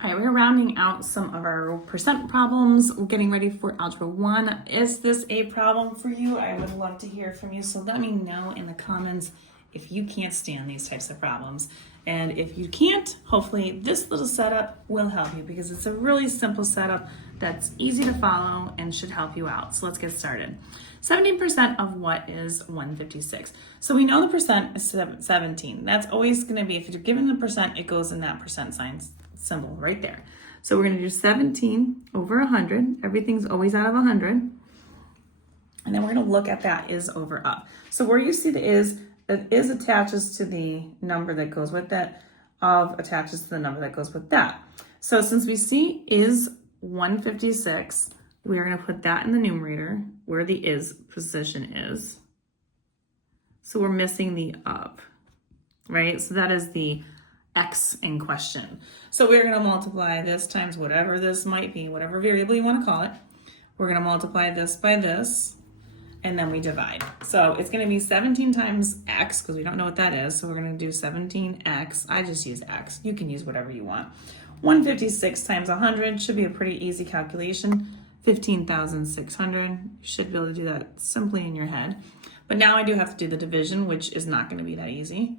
All right, we're rounding out some of our percent problems. We're getting ready for Algebra 1. Is this a problem for you? I would love to hear from you. So let me know in the comments if you can't stand these types of problems. And if you can't, hopefully this little setup will help you because it's a really simple setup that's easy to follow and should help you out. So let's get started. 17% of what is 156? So we know the percent is 17. That's always going to be, if you're given the percent, it goes in that percent sign symbol right there. So we're going to do 17 over 100. Everything's always out of 100. And then we're going to look at that is over up. So where you see the is, it is attaches to the number that goes with that, of attaches to the number that goes with that. So since we see is 156, we are going to put that in the numerator where the is position is. So we're missing the up, right? So that is the X in question. So we're going to multiply this times whatever this might be, whatever variable you want to call it. We're going to multiply this by this, and then we divide. So it's going to be 17 times X, because we don't know what that is. So we're going to do 17X. I just use X. You can use whatever you want. 156 times 100 should be a pretty easy calculation. 15,600. You should be able to do that simply in your head. But now I do have to do the division, which is not going to be that easy.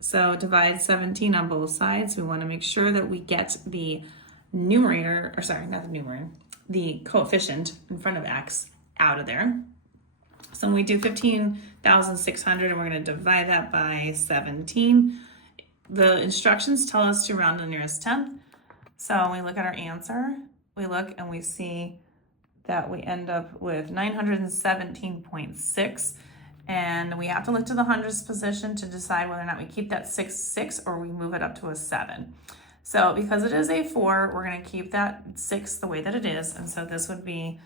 So divide 17 on both sides. We want to make sure that we get the numerator, or sorry, not the numerator, the coefficient in front of X out of there. So when we do 15,600 and we're going to divide that by 17, the instructions tell us to round to the nearest tenth. So when we look at our answer, we look and we see that we end up with 917.6. And we have to look to the hundredths position to decide whether or not we keep that 6 or we move it up to a 7. So because it is a 4, we're going to keep that 6 the way that it is. And so this would be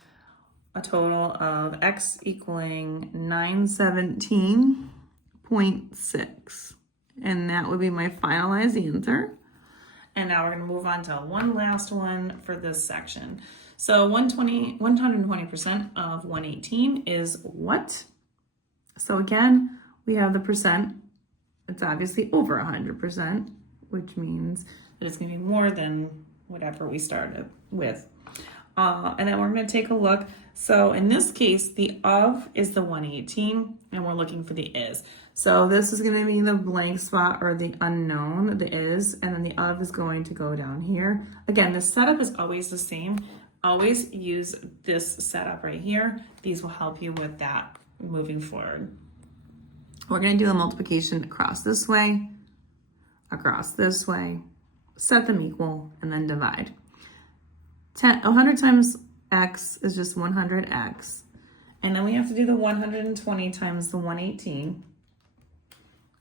a total of X equaling 917.6. And that would be my finalized answer. And now we're going to move on to one last one for this section. So 120% of 118 is what? So again, we have the percent. It's obviously over 100%, which means that it's going to be more than whatever we started with. And then we're going to take a look. So in this case, the of is the 118, and we're looking for the is. So this is going to be the blank spot or the unknown, the is, and then the of is going to go down here. Again, the setup is always the same. Always use this setup right here. These will help you with that moving forward. We're going to do the multiplication across this way, set them equal, and then divide. 100 times X is just 100X. And then we have to do the 120 times the 118.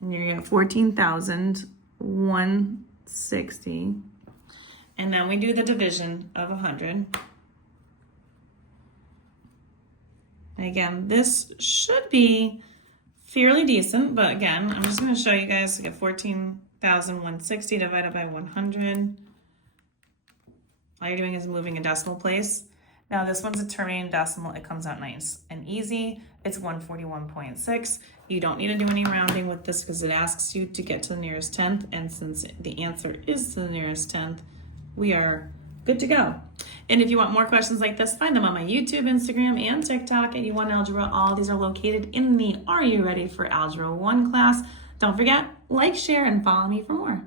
And you're going to get 14,160. And then we do the division of 100. And again, this should be fairly decent, but again, I'm just going to show you guys to get 14,160 divided by 100. All you're doing is moving a decimal place. Now this one's a terminating decimal. It comes out nice and easy. It's 141.6. You don't need to do any rounding with this because it asks you to get to the nearest tenth. And since the answer is to the nearest tenth, we are good to go. And if you want more questions like this, find them on my YouTube, Instagram, and TikTok at YouWantAlgebra. All these are located in the Are You Ready for Algebra 1 class. Don't forget, like, share, and follow me for more.